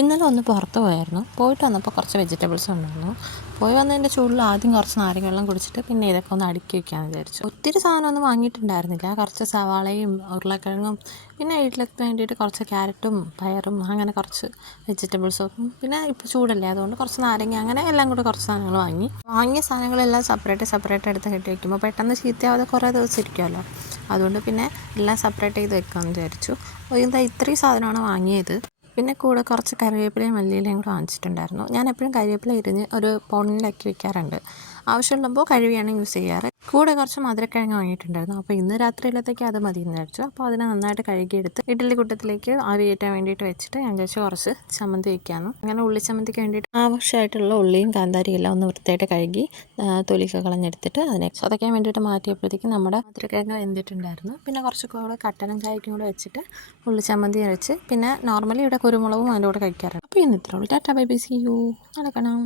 ഇന്നലെ ഒന്ന് പുറത്ത് പോയായിരുന്നു. പോയിട്ട് വന്നപ്പോൾ കുറച്ച് വെജിറ്റബിൾസ് ഉണ്ടായിരുന്നു. പോയി വന്നതിൻ്റെ ചൂടിൽ ആദ്യം കുറച്ച് നാരങ്ങ വെള്ളം കുടിച്ചിട്ട് പിന്നെ ഇതൊക്കെ ഒന്ന് അടുക്കി വയ്ക്കാമെന്ന് വിചാരിച്ചു. ഒത്തിരി സാധനമൊന്നും വാങ്ങിയിട്ടുണ്ടായിരുന്നില്ല. കുറച്ച് സവാളയും ഉരുളക്കിഴങ്ങും പിന്നെ വീട്ടിലേക്ക് വേണ്ടിയിട്ട് കുറച്ച് ക്യാരറ്റും പയറും അങ്ങനെ കുറച്ച് വെജിറ്റബിൾസും പിന്നെ ഇപ്പോൾ ചൂടല്ലേ അതുകൊണ്ട് കുറച്ച് നാരങ്ങ അങ്ങനെ എല്ലാം കൂടെ കുറച്ച് സാധനങ്ങൾ വാങ്ങിയ സാധനങ്ങളെല്ലാം സെപ്പറേറ്റ് എടുത്ത് കെട്ടി വയ്ക്കുമ്പോൾ പെട്ടെന്ന് ചീത്തയാവാതെ കുറേ ദിവസം ഇരിക്കുമല്ലോ. അതുകൊണ്ട് പിന്നെ എല്ലാം സെപ്പറേറ്റ് ചെയ്ത് വെക്കാമെന്ന് വിചാരിച്ചു. എന്താ ഇത്രയും സാധനമാണ് വാങ്ങിയത്. പിന്നെ കൂടെ കുറച്ച് കറിവേപ്പിലയും മല്ലിയിലയും കൂടെ വാങ്ങിച്ചിട്ടുണ്ടായിരുന്നു. ഞാൻ എപ്പോഴും കരിവേപ്പില ഇരിഞ്ഞ് ഒരു പോണിലാക്കി വെക്കാറുണ്ട്. ആവശ്യമുള്ളപ്പോൾ കഴുകിയാണ് യൂസ് ചെയ്യാറ്. കൂടെ കുറച്ച് മധുരക്കിഴങ്ങ് വാങ്ങിയിട്ടുണ്ടായിരുന്നു. അപ്പോൾ ഇന്ന് രാത്രിയിലത്തേക്ക് അത് മതി എന്ന് വിചാരിച്ചു. അപ്പോൾ അതിനെ നന്നായിട്ട് കഴുകിയെടുത്ത് ഇഡ്ഡലി കുട്ടത്തിലേക്ക് ആവി കയറ്റാൻ വേണ്ടിയിട്ട് വെച്ചിട്ട് ഞാൻ വിചാരിച്ചു കുറച്ച് ചമ്മന്തി വയ്ക്കാമെന്ന്. അങ്ങനെ ഉള്ളിച്ചമ്മന്തിക്ക് വേണ്ടിയിട്ട് ആവശ്യമായിട്ടുള്ള ഉള്ളിയും കാന്താരിയും എല്ലാം ഒന്ന് വൃത്തിയായിട്ട് കഴുകി തൊലിയൊക്കെ കളഞ്ഞെടുത്തിട്ട് അതിനെ ചതയ്ക്കാൻ വേണ്ടിയിട്ട് മാറ്റിയപ്പോഴത്തേക്കും നമ്മുടെ മധുരക്കിഴങ്ങ് വെന്തിട്ടുണ്ടായിരുന്നു. പിന്നെ കുറച്ച് കൂടെ കട്ടനും ചായക്കും കൂടെ വെച്ചിട്ട് ഉള്ളിച്ചമ്മന്തി വെച്ച് പിന്നെ നോർമലി ഇവിടെ കുരുമുളകും അതിൻ്റെ കൂടെ കഴിക്കാറുണ്ട്. അപ്പോൾ ഇന്ന് ഇത്രയുള്ളൂ. Tata bye bye, see you. നടക്കണം.